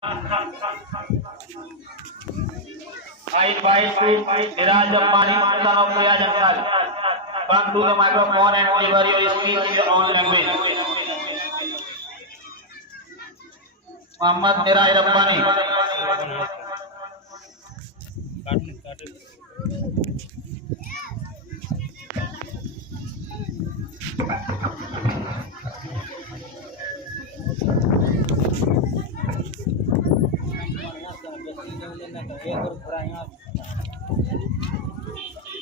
I invite Niraj Ambani, son of Priya Jansal, come to the microphone and deliver your speech in your own language. Muhammad Niraj Ambani.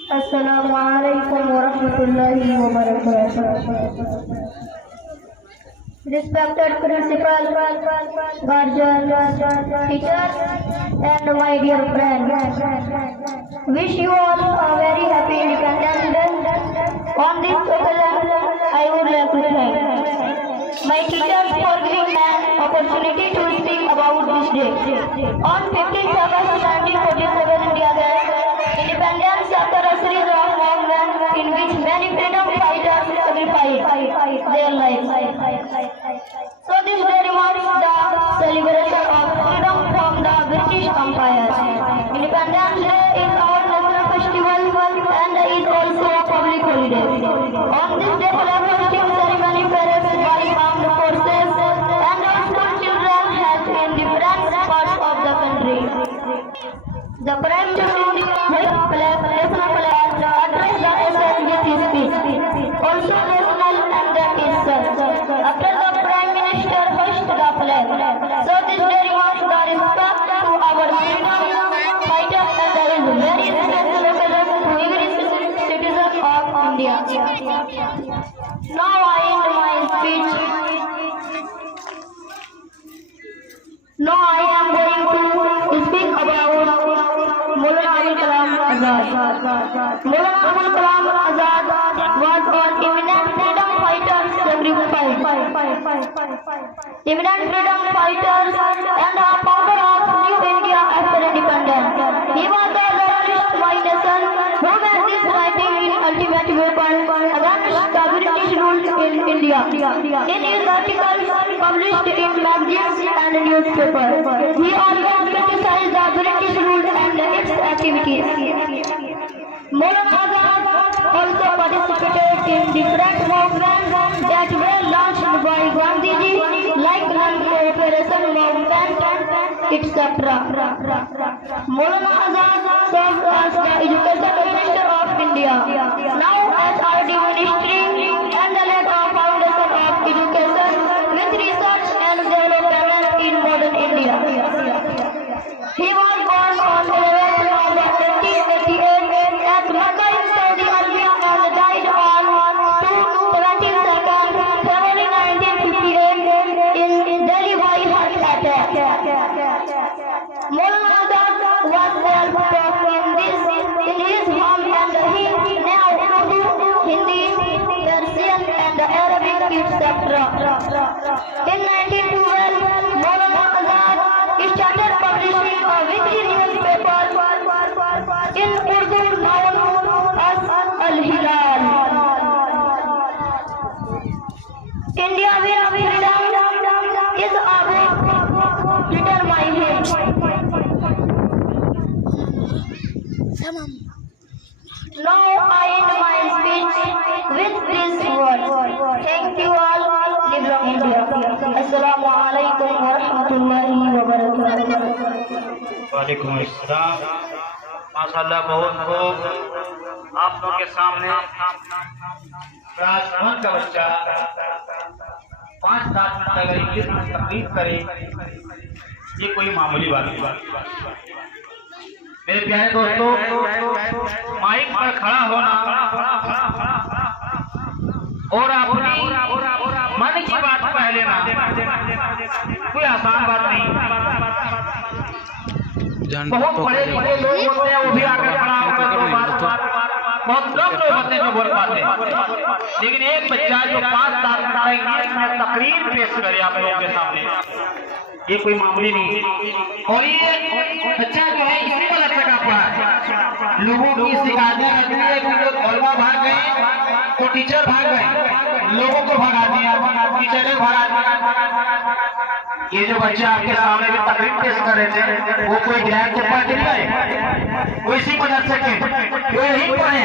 Assalamualaikum warahmatullahi wabarakatuh. Respected principal, guardian, teachers, and my dear friends, wish you all a very happy Independence Day. On this occasion, I would like to thank my teachers for giving me an opportunity to speak about this day. On 15th August 1947, India gained independence after a series of movements in which many freedom fighters sacrificed their lives. So this day marks the celebration of freedom from the British Empire. Independence Day is our national festival and is also a public holiday. On this day, flag hosting ceremony parades by armed forces and school children held in different parts of the country. The Prime Minister national flag addressed the nation with his speech. Also, national anthem is sung. After the Prime Minister hoisted the flag, so this day marks the respect to our freedom fighters and is very special occasion to every citizen of India. Now I end my speech. Now I am going to speak about Maulana Abul Kalam Azad. Maulana Abul Kalam Azad was an eminent freedom fighter and a founder of New India after independence. He was the loyalist my nation who made this fighting in ultimate weapon against the British rule in India. In his articles published in magazines and newspapers, he always criticized the British rule and its activities. Maulana Azad also participated in different movements that were launched by Gandhiji, like non-cooperation movement, etc. Maulana Azad served as the Education Minister of India, now as RD Ministry, and the later Foundation of Education with research and development in modern India. He was born on 11th November 1988 at Makkah in Saudi Arabia and died on 22nd February 1958 in Delhi by heart attack. Maulana Azad was well taught in his home and he now Urdu, Hindi, Persian and Arabic etc. In 1912, Maulana Azad started publishing a weekly newspaper in Urdu known as Al-Hilal. India with freedom is a book written by him. Now I end my speech with this word. Thank you all. Live long India. Assalamu alaikum warahmatullahi wabarakatuh. वालेकुम अस्सलाम। माशाल्लाह बहुत खूब। आप लोगों के सामने class 1 का बच्चा 5-7 मिनट अगर इंग्लिश में तकलीफ करे, ये कोई मामूली बात नहीं। मेरे प्यारे दोस्तों, माइक पर खड़ा होना और अपनी मन की बात कह लेना कोई आसान बात नहीं। बहुत बड़े बड़े लोग होते हैं, वो भी आकर खड़ा होकर बहुत कम लोग होते हैं जो बोल पाते हैं, लेकिन एक बच्चा जो 5-7 इंग्लिश में तकरीर पेश करे आप लोगों के सामने, ये कोई मामूली नहीं। और ये बच्चा जो है इसी मदरसे का पढ़ा है। लोगों की शिकायतें रहती है कि जो तलबा भाग गए तो टीचर भाग गए, लोगों को भगा दिया, टीचर ने भगा दिया। ये जो बच्चे आपके सामने भी तकरीर पेश कर रहे थे, वो कोई ग्रैंड को पढ़ के नहीं आए, वो इसी को दर्शक है, वो यही पढ़े,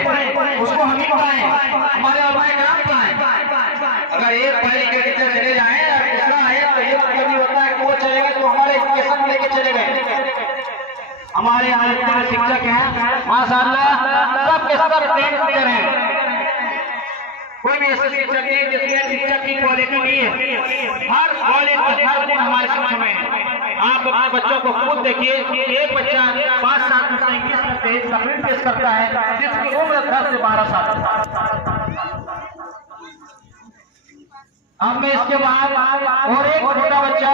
उसको हम ही पढ़ाएं, हमारे उलमाए किराम पढ़ाएं। अगर एक पढ़े के टीचर चले जाए और दूसरा आए तो ये कभी होता है कि वो चले गए तो हमारे एजुकेशन लेके चले गए। हमारे यहाँ जितने शिक्षक हैं माशाअल्लाह सब के सब ट्रेन टीचर हैं, कोई भी ऐसे शिक्षक नहीं जिसमें शिक्षक की क्वालिटी नहीं है। हर क्वालिटी हर गुण हमारे शिक्षक में है। आप अपने बच्चों को खुद देखिए, एक बच्चा 5 साल से इंग्लिश में तकरीर पेश करता है जिसकी उम्र 10 से 12 साल। अब मैं इसके बाद और एक छोटा बच्चा